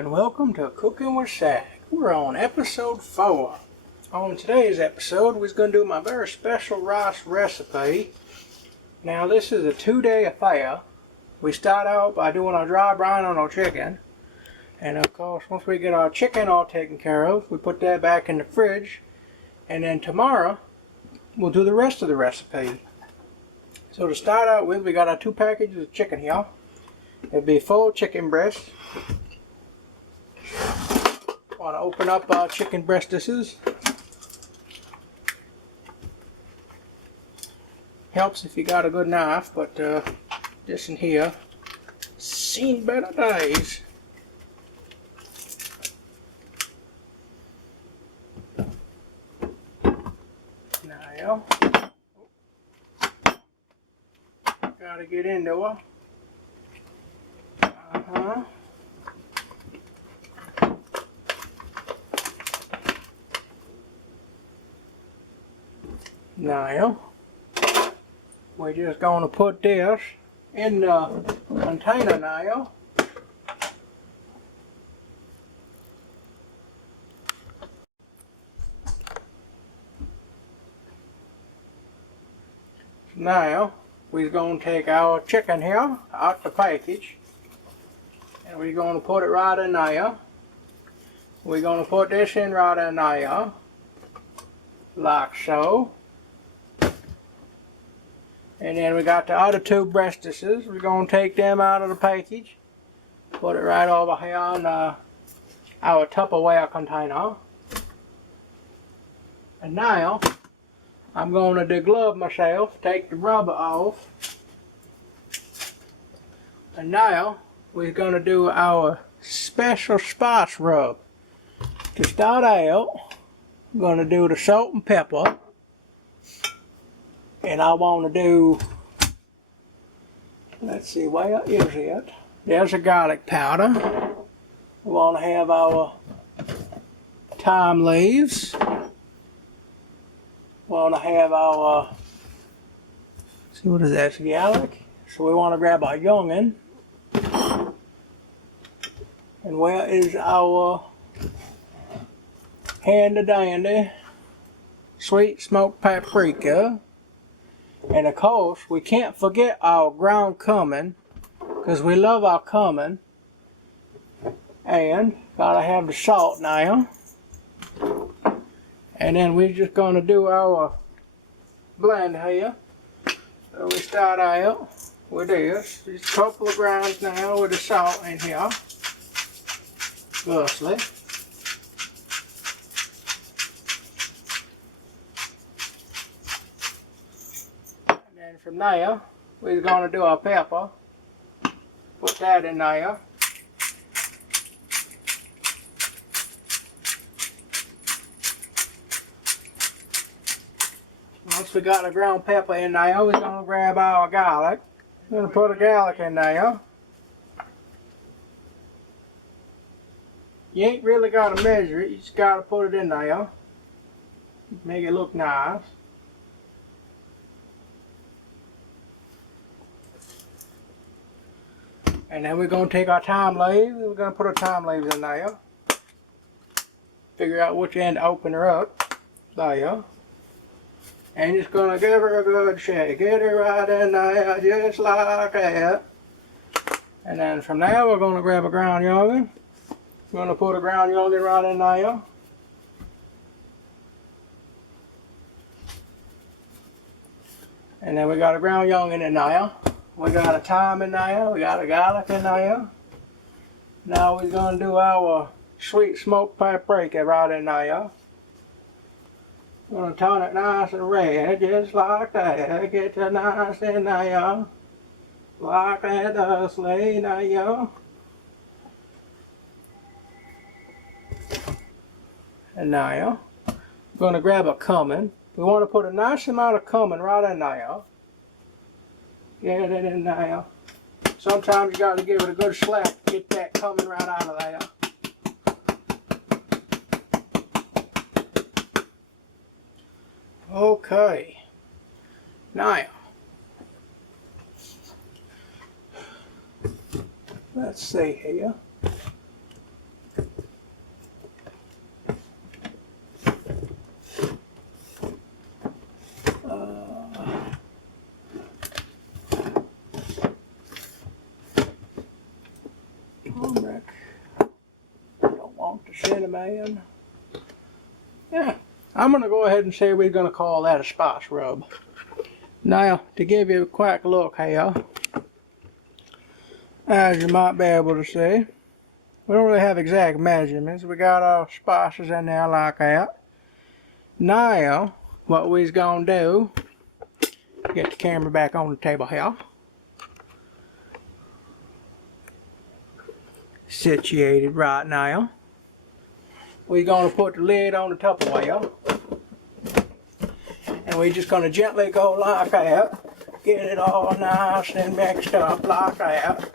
and welcome to Cooking with Zach. We're on episode 4. On today's episode, we're going to do my very special rice recipe. Now, this is a 2-day affair. We start out by doing our dry brine on our chicken. And of course, once we get our chicken all taken care of, we put that back in the fridge. And then tomorrow, we'll do the rest of the recipe. So to start out with, we got our 2 packages of chicken here. It'll be full chicken breast. Want to open up our chicken breastises. Helps if you got a good knife, but this in here, seen better days. Now, gotta get into her. Now, we're just going to put this in the container now. Now, we're going to take our chicken here out the package. And we're going to put it right in there. We're going to put this in right in there. Like so. And then we got the other 2 breastises. We're going to take them out of the package. Put it right over here in our Tupperware container. And now, I'm going to deglove myself, take the rubber off. And now, we're going to do our special spice rub. To start out, I'm going to do the salt and pepper. And I want to do, let's see, where is it? There's a garlic powder. We want to have our thyme leaves. We want to have our, see what is that, garlic? So we want to grab our youngin'. And where is our handy dandy sweet smoked paprika? And of course, we can't forget our ground cumin, because we love our cumin. And gotta have the salt now. And then we're just gonna do our blend here. So we start out with this. Just a couple of grinds now with the salt in here. Thusly. And from there, we're going to do our pepper. Put that in there. Once we got the ground pepper in there, we're going to grab our garlic. We're going to put the garlic in there. You ain't really got to measure it, you just got to put it in there. Make it look nice. And then we're going to take our thyme leaves, we're going to put our thyme leaves in there. Figure out which end to open her up. There. And just going to give her a good shake. Get her right in there, just like that. And then from there, we're going to grab a ground yogurt. We're going to put a ground yogurt right in there. And then we got a ground yogurt in there. We got a thyme in there, we got a garlic in there. Now we're going to do our sweet smoked paprika right in there. We're going to turn it nice and red, just like that. Get it nice in there. Like that, thusly, there. And now, we're going to grab a cumin. We want to put a nice amount of cumin right in there. Get it in there. Sometimes you got to give it a good slap to get that cumin right out of there. Okay. Now, let's see here. man. Yeah, I'm going to go ahead and say we're going to call that a spice rub. Now, to give you a quick look here, as you might be able to see, we don't really have exact measurements. We got our spices in there like that. Now, what we's going to do, get the camera back on the table here. Situated right now. We're going to put the lid on the Tupperware. And we're just going to gently go like that. Get it all nice and mixed up like that.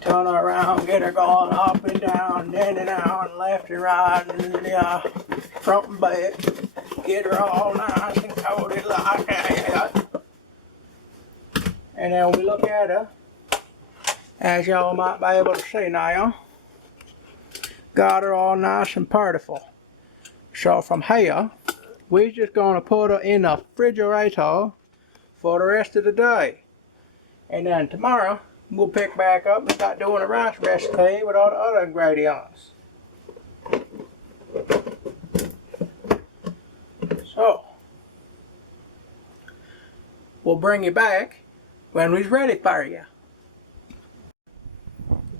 Turn her around, get her going up and down, in and out, and left and right, and front and back. Get her all nice and coated like that. And then we look at her, as y'all might be able to see now. Got her all nice and plentiful. So from here, we're just going to put her in the refrigerator for the rest of the day. And then tomorrow, we'll pick back up and start doing a rice recipe with all the other ingredients. So, we'll bring you back when we're ready for you.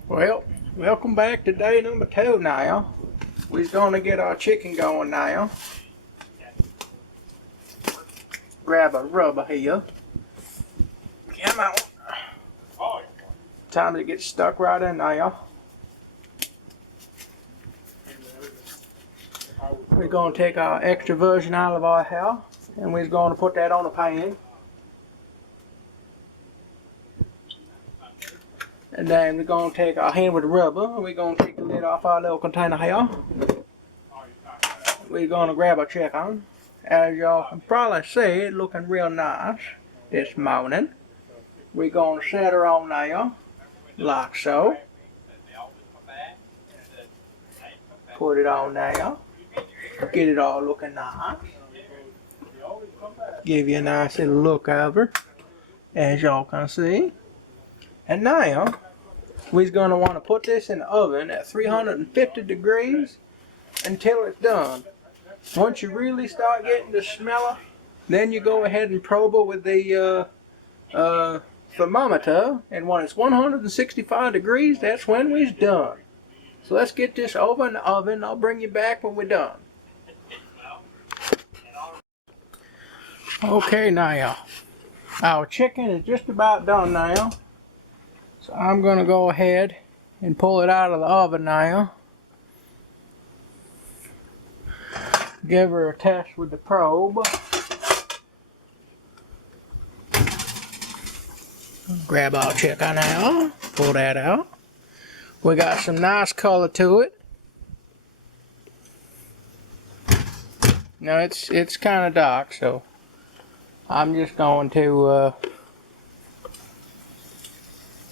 Well, welcome back to day number 2 now. We're going to get our chicken going now. Grab a rubber here. Come on. Time to get stuck right in there. We're going to take our extra virgin olive oil here, and we're going to put that on the pan. And then we're going to take our hand with the rubber, and we're going to take the lid off our little container here. We're going to grab our chicken. As y'all can probably see, it's looking real nice this morning. We're going to set her on there, like so. Put it on there. Get it all looking nice. Give you a nice little look over, as y'all can see. And now, we're going to want to put this in the oven at 350 degrees until it's done. Once you really start getting the smeller, then you go ahead and probe it with the thermometer, and when it's 165 degrees, that's when we're done. So let's get this over in the oven. I'll bring you back when we're done. Okay, now, our chicken is just about done now. So I'm going to go ahead and pull it out of the oven now. Give her a test with the probe. Grab our chicken now. Pull that out. We got some nice color to it. Now it's kind of dark, so I'm just going to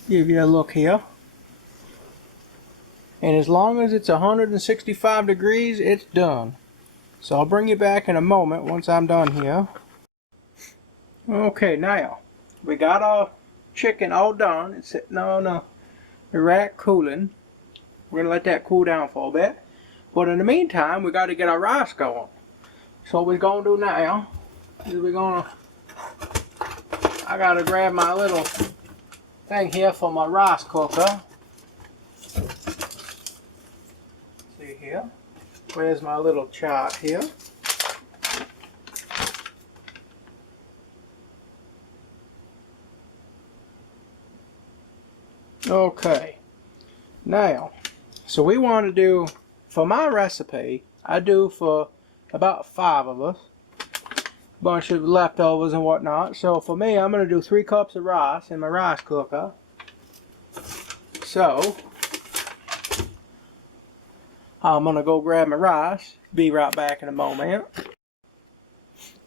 give you a look here. And as long as it's 165 degrees, it's done. So I'll bring you back in a moment once I'm done here. Okay, now we got our chicken all done. It's sitting on the rack cooling. We're gonna let that cool down for a bit. But in the meantime, we got to get our rice going. So what we're gonna do now is I gotta grab my little thing here for my rice cooker. See here. Where's my little chart here? Okay. Now, so we want to do, for my recipe, I do for about 5 of us. Bunch of leftovers and whatnot. So for me, I'm going to do 3 cups of rice in my rice cooker. So I'm going to go grab my rice. Be right back in a moment.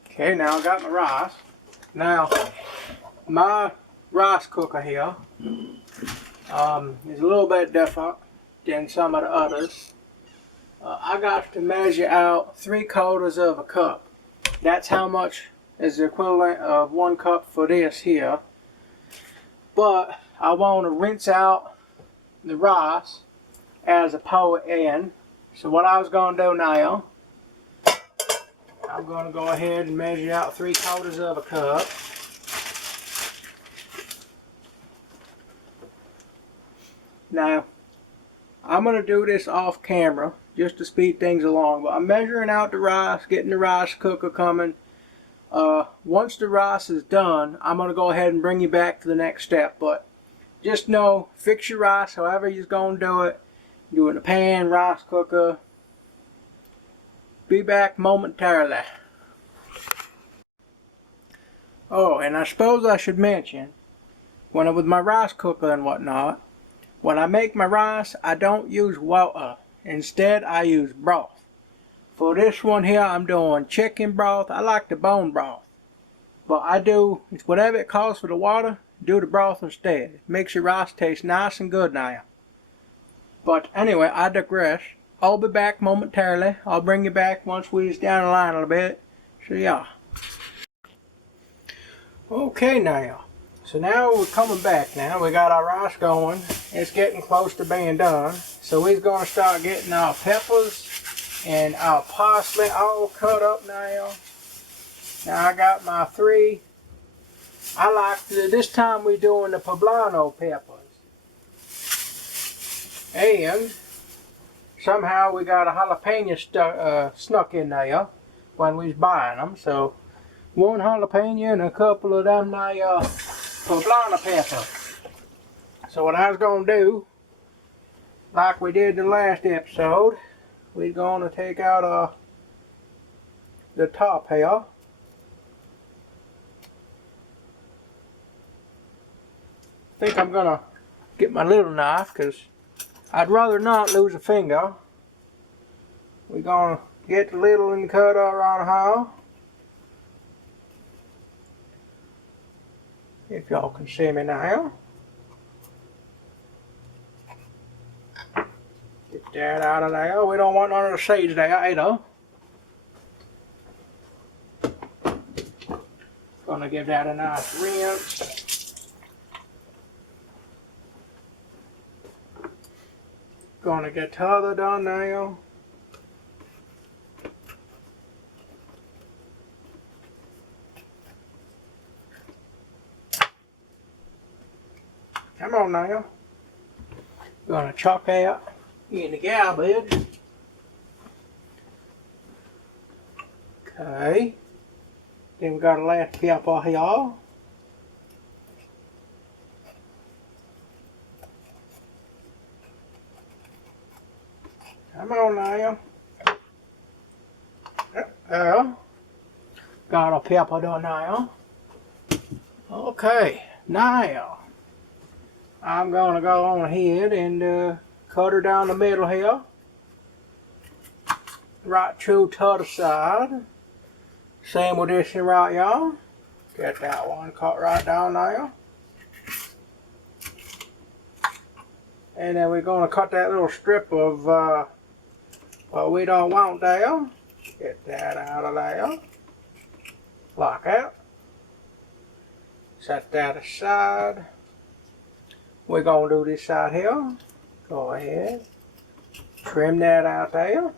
Okay, now I got my rice. Now, my rice cooker here is a little bit different than some of the others. I got to measure out 3/4 of a cup. That's how much is the equivalent of 1 cup for this here. But I want to rinse out the rice as a pour in. So what I was going to do now, I'm going to go ahead and measure out 3/4 of a cup. Now, I'm going to do this off camera just to speed things along, but I'm measuring out the rice, getting the rice cooker coming. Once the rice is done, I'm going to go ahead and bring you back to the next step, but just know, fix your rice however you're going to do it. Do it in a pan, rice cooker. Be back momentarily. Oh, and I suppose I should mention, with my rice cooker and whatnot, when I make my rice, I don't use water. Instead, I use broth. For this one here, I'm doing chicken broth. I like the bone broth. But I do, whatever it costs for the water, do the broth instead. It makes your rice taste nice and good now. But anyway, I digress. I'll be back momentarily. I'll bring you back once we're down the line a little bit. So yeah. Okay now. So now we're coming back now. We got our rice going. It's getting close to being done. So we're going to start getting our peppers and our parsley all cut up now. Now I got my 3. I like this time we're doing the poblano peppers. And somehow we got a jalapeno snuck in there when we was buying them. So 1 jalapeno and a couple of them poblano peppers. So what I was going to do, like we did in the last episode, we're going to take out the top here. I think I'm going to get my little knife because I'd rather not lose a finger. We're going to get the little and cut around how. If y'all can see me now. Get that out of there. We don't want none of the seeds there either. Gonna give that a nice rinse. Gonna get the other done now. Come on now. Gonna chuck out in the garbage. Okay. Then we got a last pepper here. Come on now. Got a pepper done now. Okay, now I'm gonna go on ahead and cut her down the middle here. Right through to the side. Same with this one right y'all. Get that one cut right down there. And then we're gonna cut that little strip of what we don't want there. Get that out of there. Like that. Set that aside. We're going to do this side here. Go ahead. Trim that out there.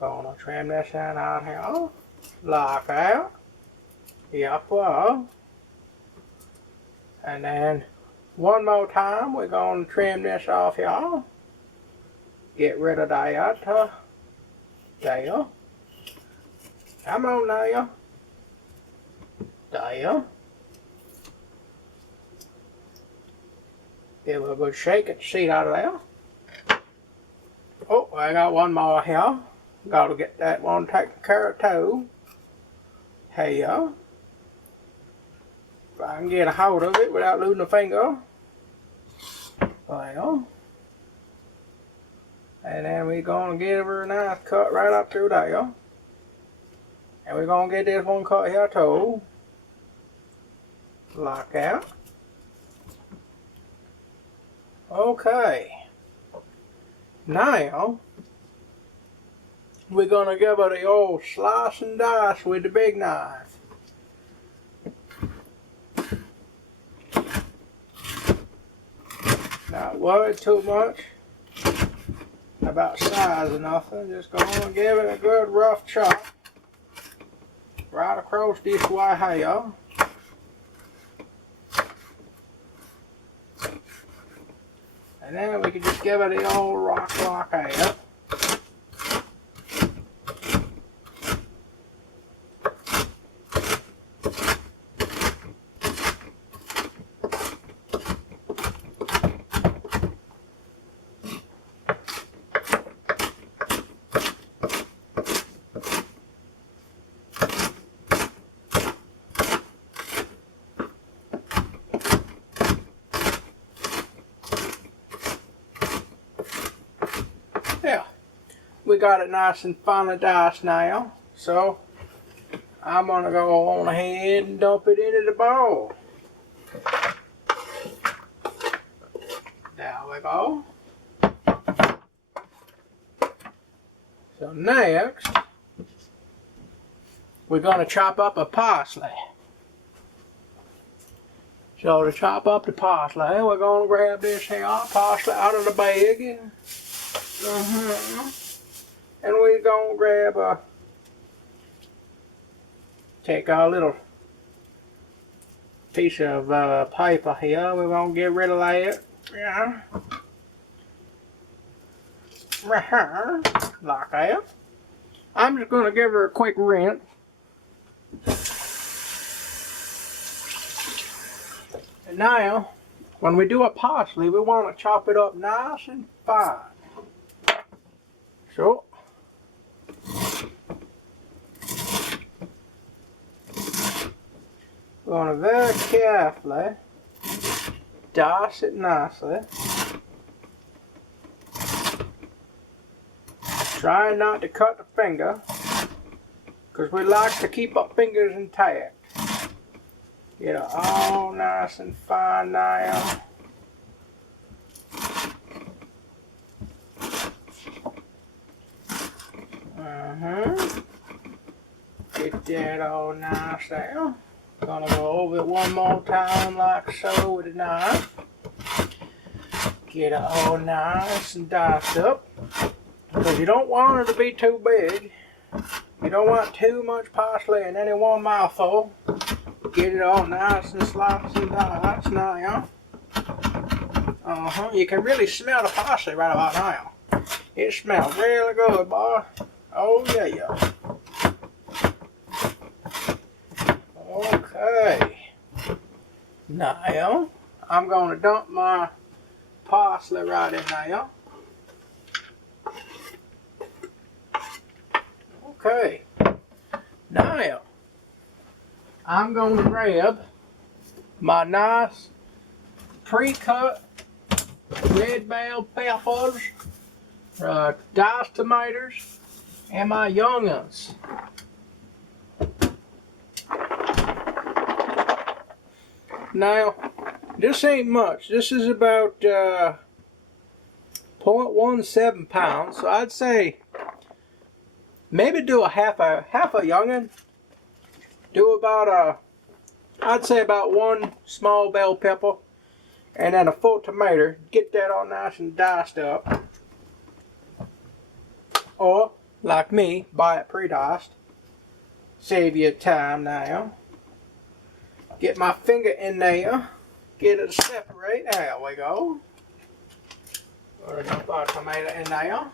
Gonna trim this side out here. Like that. Yep, well. And then one more time, we're going to trim this off here. Get rid of that. There. Come on now. There. Give it a good shake at the seed out of there. Oh, I got one more here. Got to get that one taken care of too. Here. If I can get a hold of it without losing a finger. Well. And then we're going to give her a nice cut right up through there. And we're going to get this one cut here too. Like that. Okay. Now, we're going to give it the old slice and dice with the big knife. Not worried too much. about size or nothing. Just gonna give it a good rough chop right across this way here. And then we can just give it the old rock like that. Yeah, we got it nice and finely diced now, so I'm going to go on ahead and dump it into the bowl. There we go. So next, we're going to chop up a parsley. So to chop up the parsley, we're going to grab this here parsley out of the bag. And we're going to grab take our little piece of paper here. We're going to get rid of that. Yeah. Right here, like that. I'm just going to give her a quick rinse. And now, when we do a parsley, we want to chop it up nice and fine. So, we're going to very carefully dice it nicely. Trying not to cut the finger, because we like to keep our fingers intact. Get it all nice and fine now. Get that all nice there. Gonna go over it one more time like so with a knife. Get it all nice and diced up. Because you don't want it to be too big. You don't want too much parsley in any one mouthful. Get it all nice and sliced and diced now. You can really smell the parsley right about now. It smells really good, boy. Oh yeah. Okay. Now, I'm going to dump my parsley right in there. Okay. Now, I'm going to grab my nice pre-cut red bell peppers, diced tomatoes, and my young'uns. Now, this ain't much. This is about 0.17 pounds. So I'd say maybe do a half a young'un. Do about I'd say about one small bell pepper, and then a full tomato. Get that all nice and diced up. Or, like me, buy it pre-diced. Save you time now. Get my finger in there. Get it to separate. There we go. Or dump our tomato in there.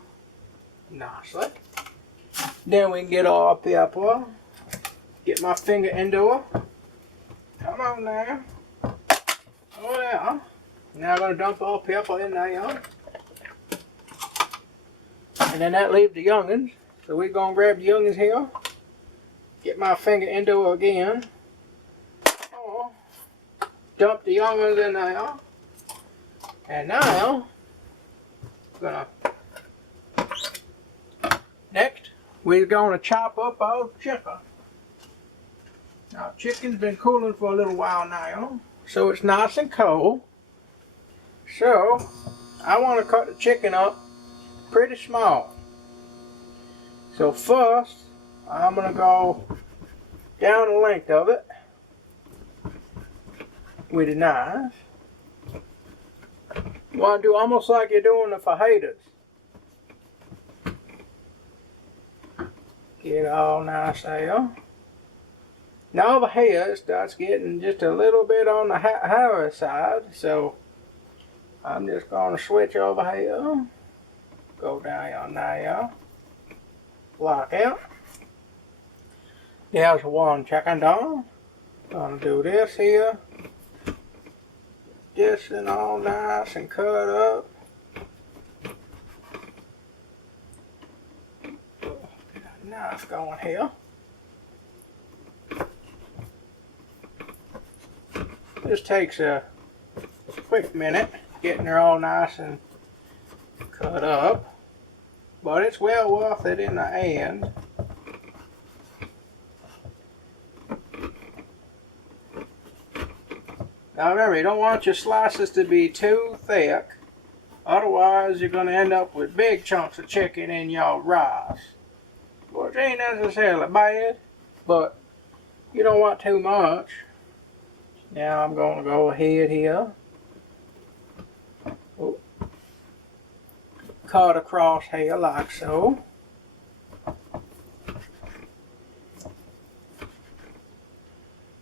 Nicely. Then we can get our pepper. Get my finger into it. Come on now. Oh yeah. Now I'm going to dump our pepper in there. And then that leaves the young'uns. So we're going to grab the young'uns here. Get my finger into it again. Oh. Dump the young'uns in there. And now, next, we're going to chop up our chicken. Now, chicken's been cooling for a little while now, so it's nice and cold. So, I want to cut the chicken up pretty small. So first, I'm going to go down the length of it with a knife. You want to do almost like you're doing the fajitas. Get all nice there. Now over here it starts getting just a little bit on the higher side, so I'm just going to switch over here. Go down there. Lock out. There's one chicken down. Gonna do this here. This and all nice and cut up. Get a knife going here. This takes a quick minute getting her all nice and cut up, but it's well worth it in the end. Now remember, you don't want your slices to be too thick, otherwise you're going to end up with big chunks of chicken in your rice, which ain't necessarily bad, but you don't want too much. Now I'm going to go ahead here, cut across here like so.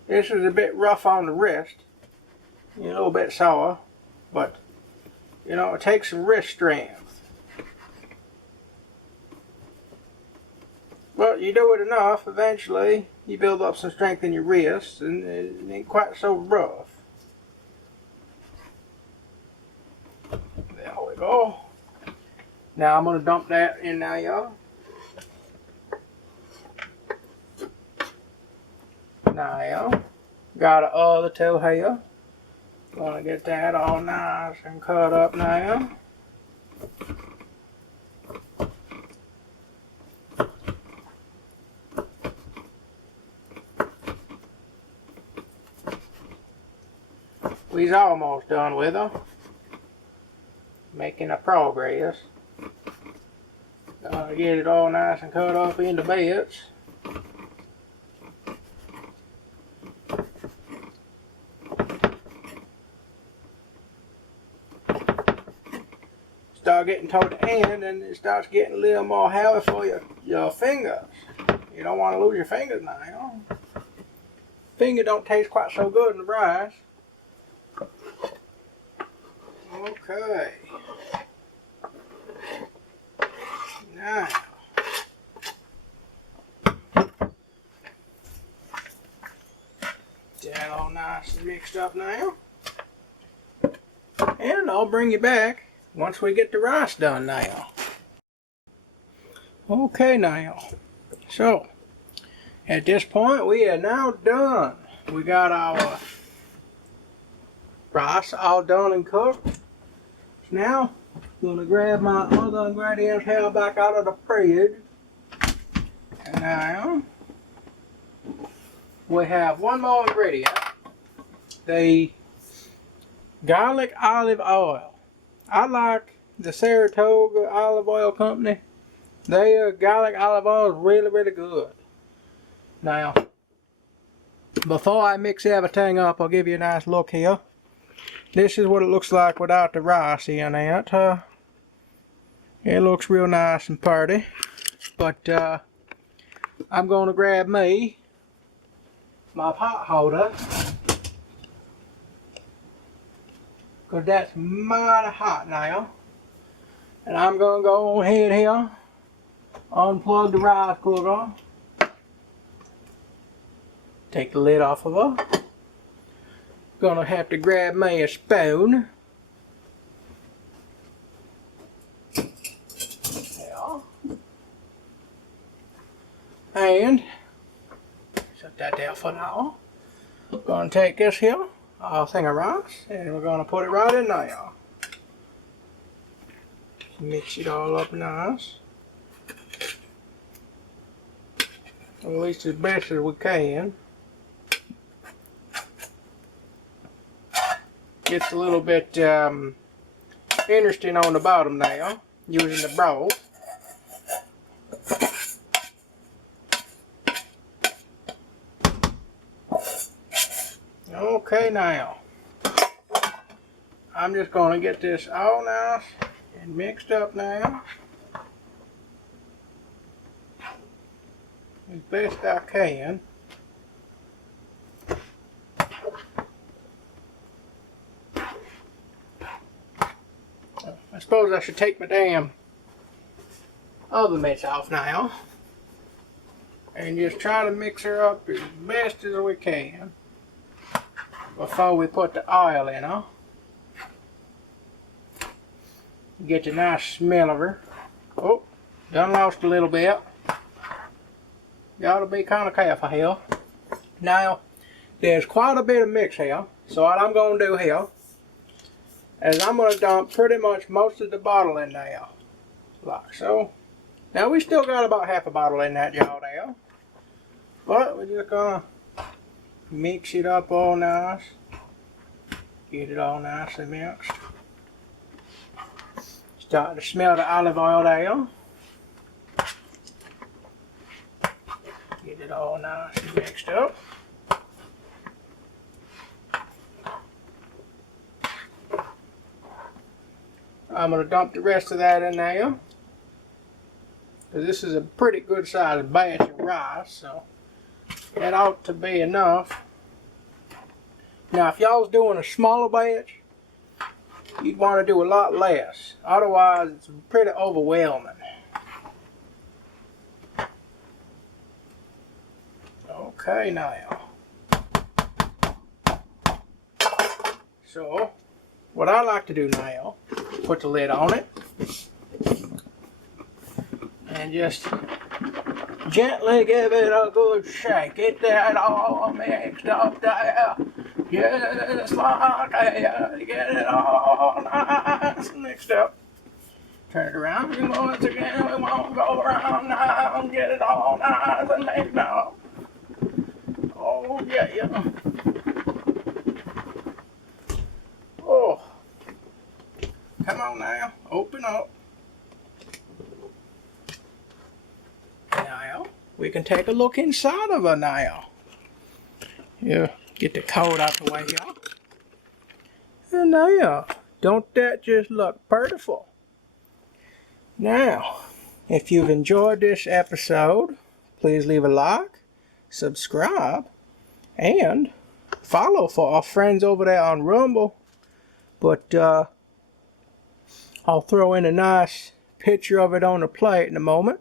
This is a bit rough on the wrist. A little bit sour, but you know, it takes some wrist strength. But you do it enough, eventually you build up some strength in your wrists and it ain't quite so rough. There we go. Now I'm going to dump that in there, y'all. Now, got the other two here. Gonna get that all nice and cut up now. We's almost done with them. Making a progress. Gonna get it all nice and cut up into bits. Start getting toward the end and it starts getting a little more heavy for your fingers. You don't want to lose your fingers now. Finger don't taste quite so good in the rice. Okay. Now. That all nice and mixed up now. And I'll bring you back once we get the rice done now. Okay now, so at this point we are now done. We got our rice all done and cooked. Now I'm going to grab my other ingredients here back out of the fridge. And now we have one more ingredient. The garlic olive oil. I like the Saratoga Olive Oil Company. Their garlic olive oil is really, really good. Now, before I mix everything up, I'll give you a nice look here. This is what it looks like without the rice in it. It looks real nice and pretty. But I'm going to grab me my pot holder, because that's mighty hot now. And I'm going to go ahead here, unplug the rice cooker, take the lid off of her. Gonna have to grab me a spoon. Yeah. And set that there for now. Gonna take this here, thing of rice, and we're gonna put it right in there. Mix it all up nice. At least as best as we can. Gets a little bit interesting on the bottom now, using the broth. Okay now, I'm just going to get this all nice and mixed up now. as best I can. I suppose I should take my damn oven mitts off now and just try to mix her up as best as we can before we put the oil in her. Get the nice smell of her. Oh, done lost a little bit. Gotta be kind of careful here. Now, there's quite a bit of mix here, so what I'm going to do here is I'm going to dump pretty much most of the bottle in there, like so. Now we still got about half a bottle in that jar there, but we're just going to mix it up all nice, get it all nicely mixed. Start to smell the olive oil there. Get it all nice and mixed up. I'm going to dump the rest of that in there, because this is a pretty good sized batch of rice, so that ought to be enough. Now if y'all's doing a smaller batch, you'd want to do a lot less, otherwise it's pretty overwhelming. Okay, now, so what I like to do now, put the lid on it and just gently give it a good shake. Get that all mixed up there. Just like that. Get it all nice and mixed up. Turn it around and once again we won't go around now and get it all nice and mixed up. Oh yeah. Oh. Come on now, open up. Now, we can take a look inside of her now. Yeah, get the coat out the way here. And now, don't that just look beautiful? Now, if you've enjoyed this episode, please leave a like, subscribe, and follow for our friends over there on Rumble. But, I'll throw in a nice picture of it on the plate in a moment.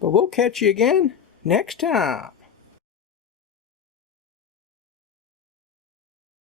But we'll catch you again next time.